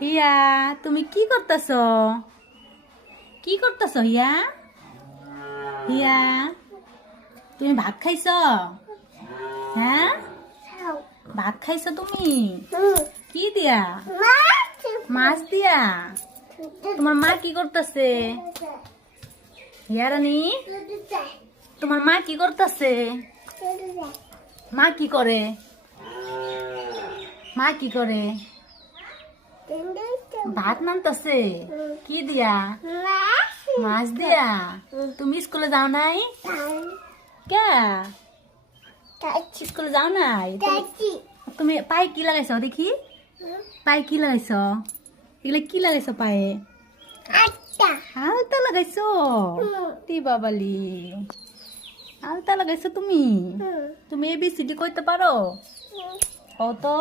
হিয়া তুমি কি করতেছ? কি করতেছ হিয়া? হিয়া তুমি ভাত খাইছ? হ্যাঁ, ভাত খাইছ তুমি? কি দিয়া? মাছ দিয়া? তোমার মা কি করতেছে? হিয়া রানী, তোমার মা কি করতেছে? মা কি করে? মা কি করে? ভাত নামতেছে। কি দিয়া? মাছ দিয়া। তুমি স্কুলে যাও নাই? কে স্কুলে যাও নাই? তুমি পায়ে কি লাগাইছ দেখি? পায়ে কি লাগাইছ? এগুলা কি লাগাইছ পায়ে? আলতা লাগাইছ? তি বাবালি, আলতা লাগাইছ তুমি? তুমি ABCD কইতে পারো? কও তো।